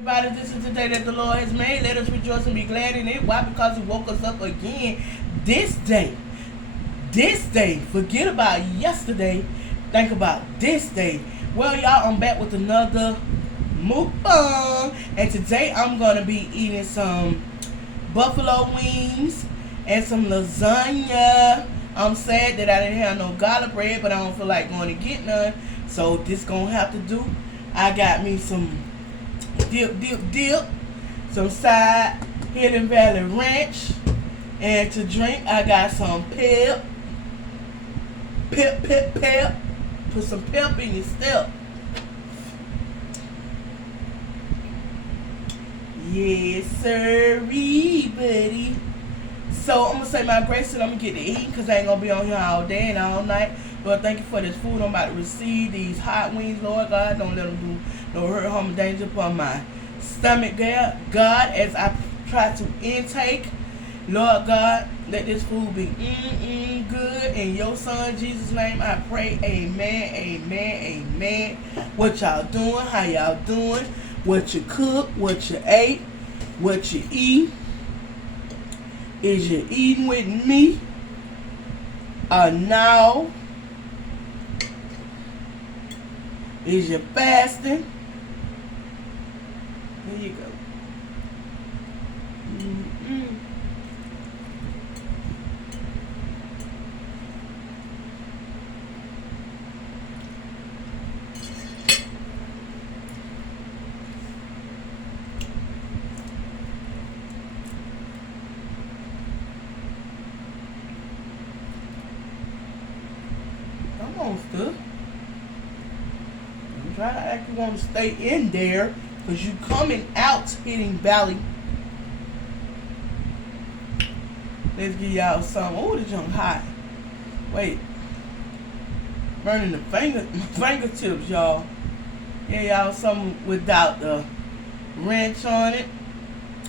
Everybody, this is the day that the Lord has made. Let us rejoice and be glad in it. Why? Because He woke us up again this day. This day. Forget about yesterday. Think about this day. Well, y'all, I'm back with another mukbang. And today I'm going to be eating some buffalo wings and some lasagna. I'm sad that I didn't have no garlic bread, but I don't feel like going to get none. So this going to have to do. I got me some dip, some side Hidden Valley Ranch, and to drink I got some pep. Put some pep in your step. Yes, sirree, buddy. So I'm gonna say my grace and I'm gonna get to eating because I ain't gonna be on here all day and all night. Lord, thank you for this food I'm about to receive. These hot wings, Lord God, don't let them do no hurt, harm, or danger upon my stomach, God, as I try to intake. Lord God, let this food be good. In your son Jesus' name I pray. Amen, amen, amen. What y'all doing? How y'all doing? What you cook? What you ate? What you eat? Is you eating with me? Now? Is you fasting? Here you go. Come on, stuff. Try to actually want to stay in there because you coming out Hidden Valley. Let's give y'all some. Oh, this junk hot. Wait. Burning the fingertips, y'all. Yeah, y'all, something without the ranch on it.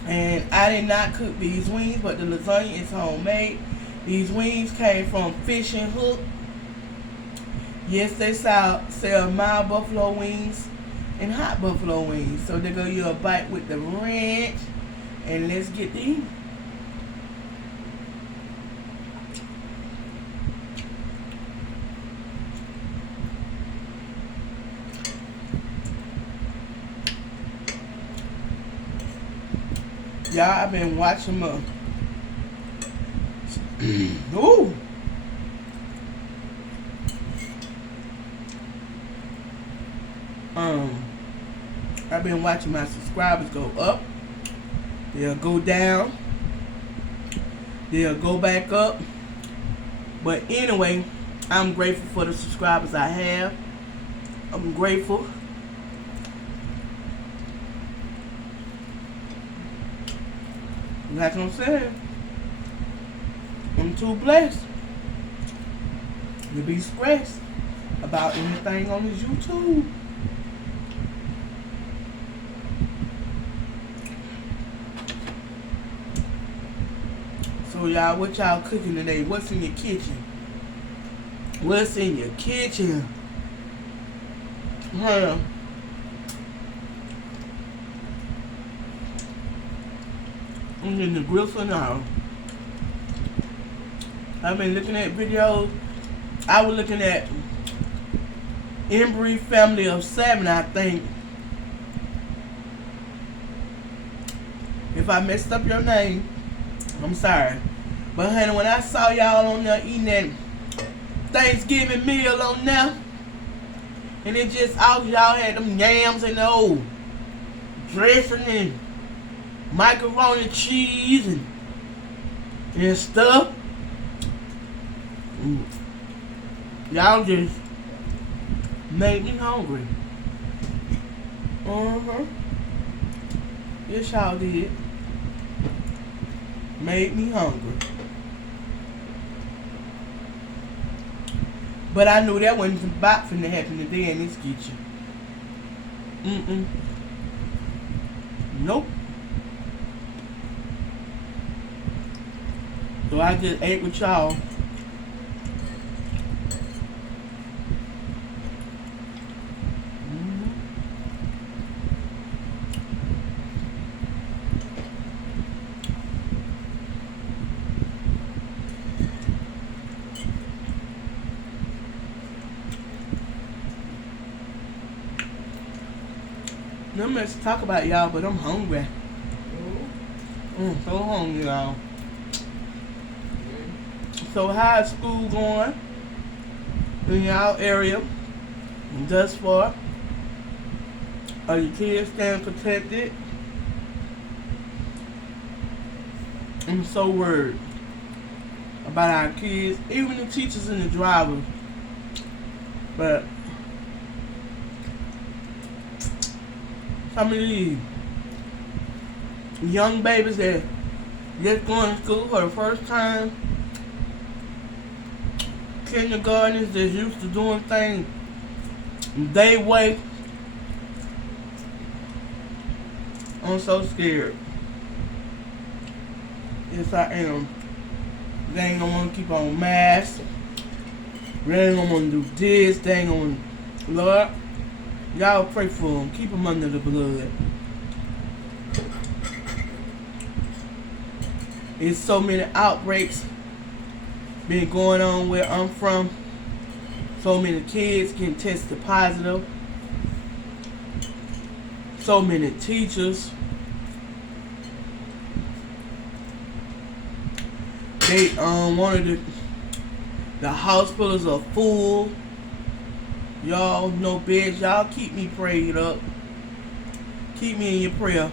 And I did not cook these wings, but the lasagna is homemade. These wings came from Fish and Hook. Yes, they sell mild buffalo wings and hot buffalo wings. So they go you a bite with the ranch. And let's get these. Y'all, I've been watching them. Ooh. I've been watching my subscribers go up. They'll go down. They'll go back up. But anyway, I'm grateful for the subscribers I have. I'm grateful. Like I'm saying, I'm too blessed to be stressed about anything on this YouTube. So y'all, what y'all cooking today? What's in your kitchen? What's in your kitchen? Huh? I'm in the grill for now. I've been looking at videos. I was looking at Embry Family of 7, I think. If I messed up your name, I'm sorry. But honey, when I saw y'all on there eating that Thanksgiving meal on there, and it just all y'all had them yams and the old dressing and macaroni cheese and stuff. Y'all just made me hungry. Yes, y'all did. Made me hungry. But I knew that wasn't about finna happen today in this kitchen. Nope. So I just ate with y'all. Not much to talk about, y'all, but I'm hungry. So hungry, y'all. So how's school going in y'all area thus far? Are your kids staying protected? I'm so worried about our kids, even the teachers and the drivers. But some of these young babies that just going to school for the first time, kindergartners that's used to doing things they way, I'm so scared. Yes, I am. They ain't gonna want to keep on masks. They ain't gonna want to do this. They ain't gonna, Lord, y'all pray for them. Keep them under the blood. There's so many outbreaks been going on where I'm from. So many kids getting tested positive. So many teachers. They one of the hospitals are full. Y'all no beds. Y'all keep me prayed up. Keep me in your prayer.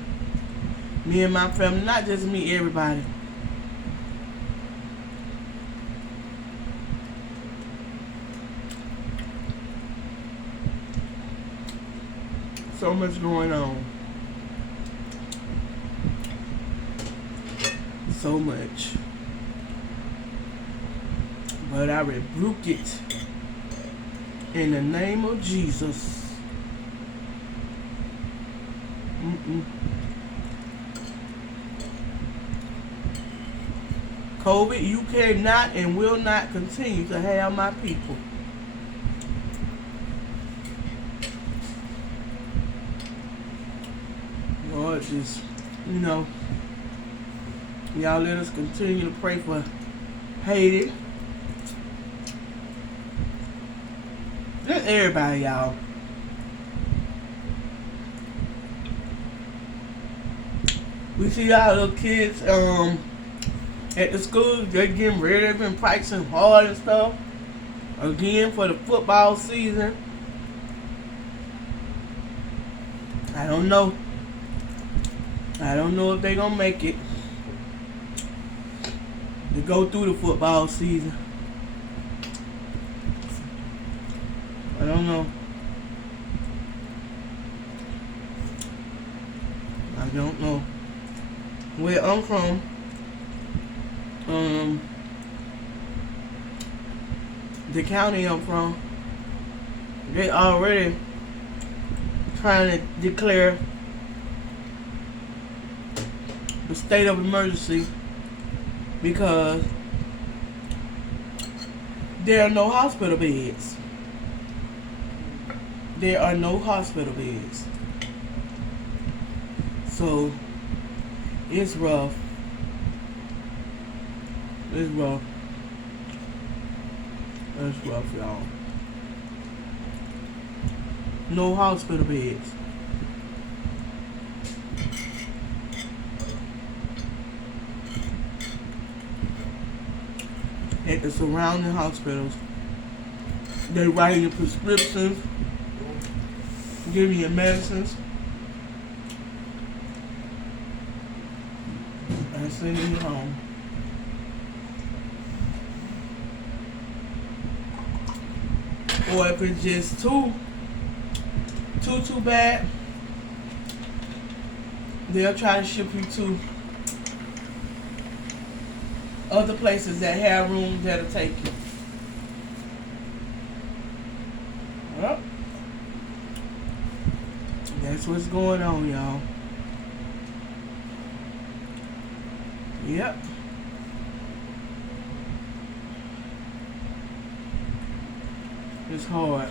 Me and my family, not just me, everybody. So much going on. So much. But I rebuke it in the name of Jesus. COVID, you cannot and will not continue to have my people. Lord, just, y'all let us continue to pray for Haiti. Just everybody, y'all. We see y'all little kids at the school, they're getting ready, they've been practicing hard and stuff. Again for the football season. I don't know. I don't know if they're gonna make it to go through the football season. I don't know. I don't know. Where I'm from, the county I'm from, they already trying to declare the state of emergency because there are no hospital beds. There are no hospital beds. So it's rough. It's rough. It's rough, y'all. No hospital beds. At the surrounding hospitals, they write your prescriptions, give you your medicines, and send you home. Or if it's just too bad, they'll try to ship you to other places that have rooms that'll take you. Well, that's what's going on, y'all. Yep. It's hard.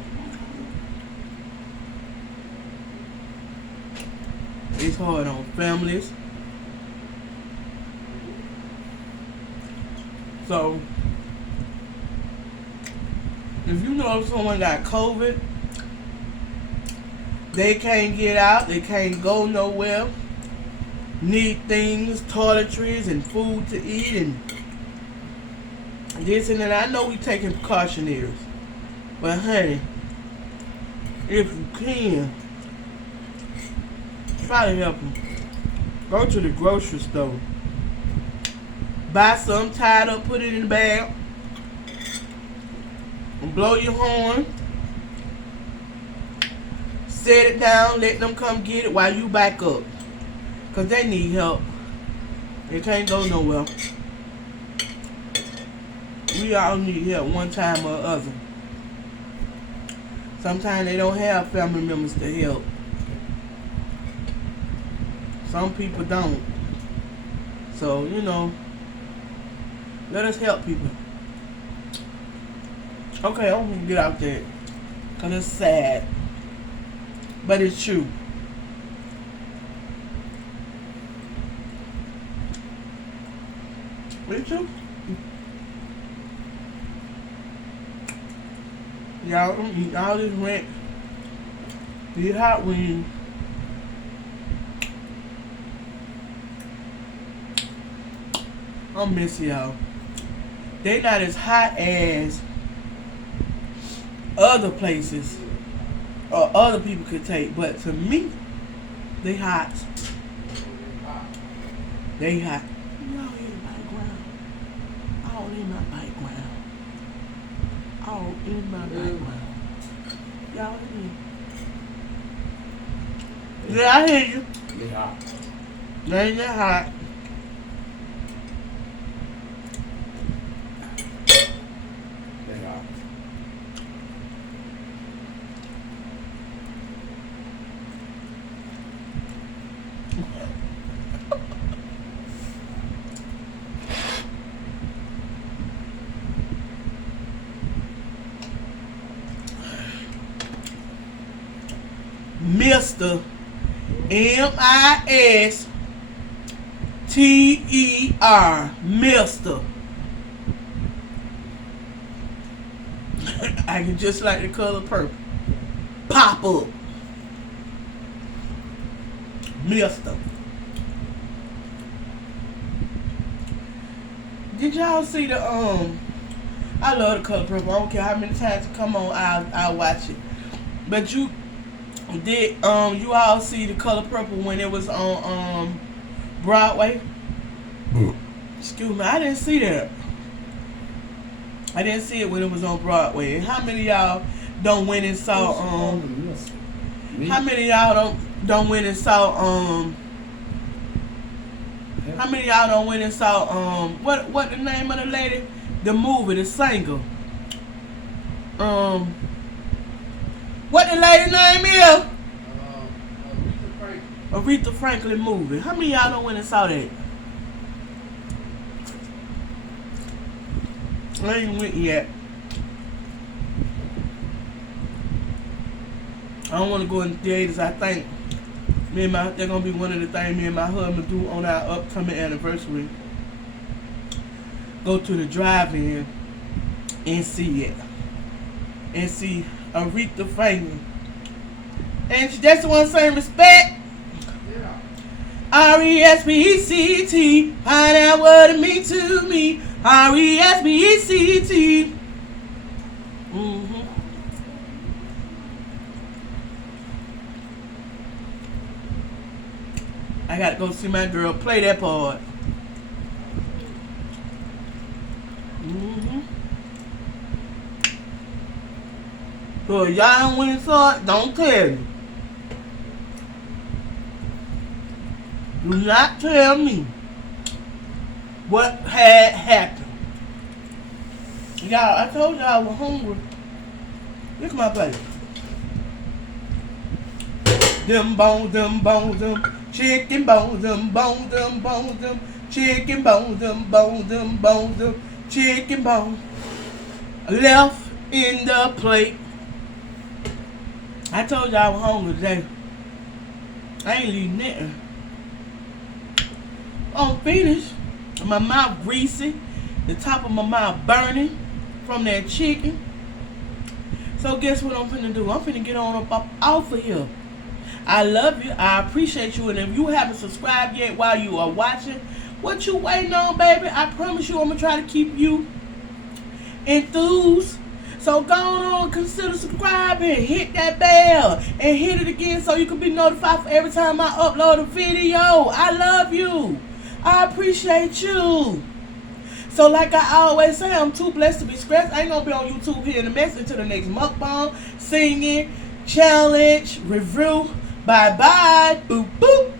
It's hard on families. So, if you know someone got COVID, They can't get out. They can't go nowhere. Need things, toiletries, and food to eat, and this and that. I know we taking precautionaries, but honey, if you can, try to help them. Go to the grocery store. Buy some tied up, put it in the bag, and blow your horn. Set it down, let them come get it while you back up. Because they need help. They can't go nowhere. We all need help one time or other. Sometimes they don't have family members to help. Some people don't. So, you know, let us help people. Okay, I'm going to get out there. Because it's sad. But it's true. It's true. Y'all don't eat all this rent. These hot wings. I miss y'all. They not as hot as other places or other people could take, but to me, they hot. They hot. Y'all hear the background? All in my background. All in my background. Y'all hear? Yeah, I hear you. They hot. They ain't that hot. They hot. Mr. M-I-S-T-E-R. Mister. I can just like the color purple. Pop up. Mister. Did y'all see the I love the color purple. I don't care how many times it come on, I'll watch it. But you did you all see the color purple when it was on Broadway? Excuse me, I didn't see that. I didn't see it when it was on Broadway. And how many of y'all don't went and saw how many of y'all don't went and saw how many of y'all don't went and saw what the name of the lady? The movie, the singer. What the lady name is? Aretha Franklin movie. How many of y'all don't went and saw that? I ain't went yet. I don't want to go in theaters. I think they're gonna be one of the things me and my husband do on our upcoming anniversary. Go to the drive-in and see it. And see Aretha Franklin. And she just want to say respect. Yeah. R-E-S-P-E-C-T. Find out what it means to me. R-E-S-P-E-C-T. I gotta go see my girl play that part. So y'all don't went and saw it, don't tell me. Do not tell me what had happened. Y'all, I told y'all I was hungry. Look at my plate. Them bones, them chicken bones, them chicken bones, them chicken bones. Left in the plate. I told y'all I was hungry today. I ain't leaving nothing. I'm finished. My mouth greasy. The top of my mouth burning from that chicken. So guess what I'm finna do? I'm finna get on up off of here. I love you. I appreciate you. And if you haven't subscribed yet while you are watching, what you waiting on, baby? I promise you I'm going to try to keep you enthused. So go on, consider subscribing, hit that bell, and hit it again so you can be notified for every time I upload a video. I love you. I appreciate you. So like I always say, I'm too blessed to be stressed. I ain't going to be on YouTube here in a mess until the next mukbang, singing, challenge, review. Bye-bye. Boop, boop.